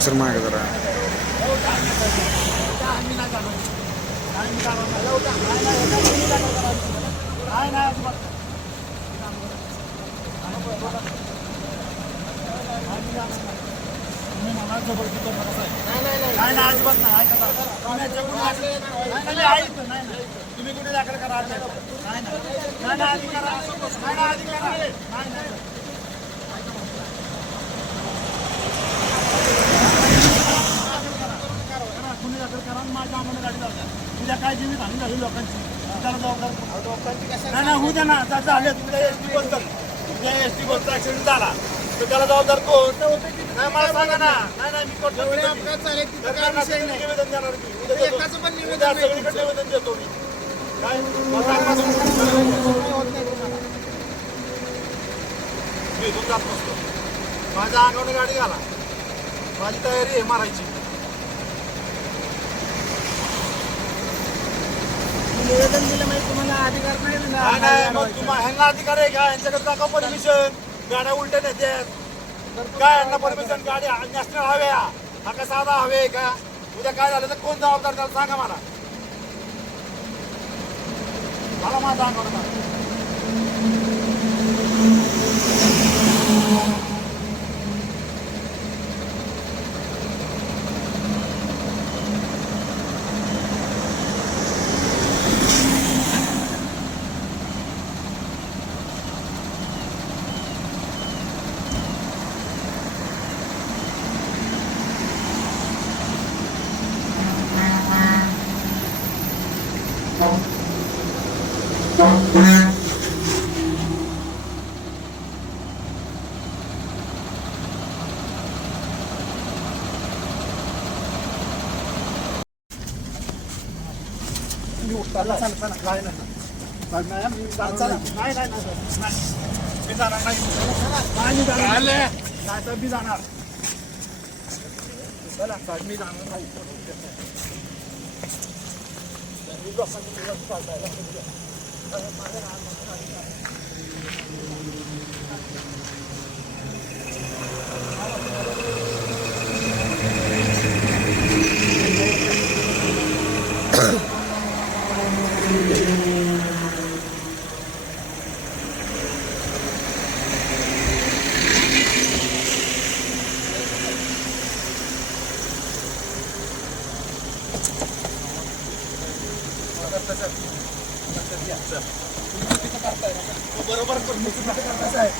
sir मागे जरा तुम्ही कुठे दाखल करा माझ्या आम्हाला गाडी लावतात तुझ्या काय जीवित हानी झाली लोकांची त्याला जबाबदार नाही होऊ द्या ना त्याचं आले तुझ्या एस टी बद्दल तुझ्या एस टी बसचा ऍक्सिडेंट झाला तर त्याला जबाबदार कोण नाही मला सांगा ना नाही मी निवेदन देणार सगळीकडे निवेदन देतो मी काय मी इथून जात नसतो माझ्या अंगावर गाडी घाला माझी तयारी आहे मारायची निवेदन दिलं म्हणजे तुम्हाला अधिकार नाही मग तुम्हाला ह्यांना अधिकार आहे का यांच्याकडे टाका परमिशन गाड्या उलट्या नेत्यात काय यांना परमिशन गाडी नॅशनल हवे हा का साधा हवे का उद्या काय झालं तर कोण जबाबदार त्याला सांगा मला माझा अंगावर मी जाणार बरोबर करताय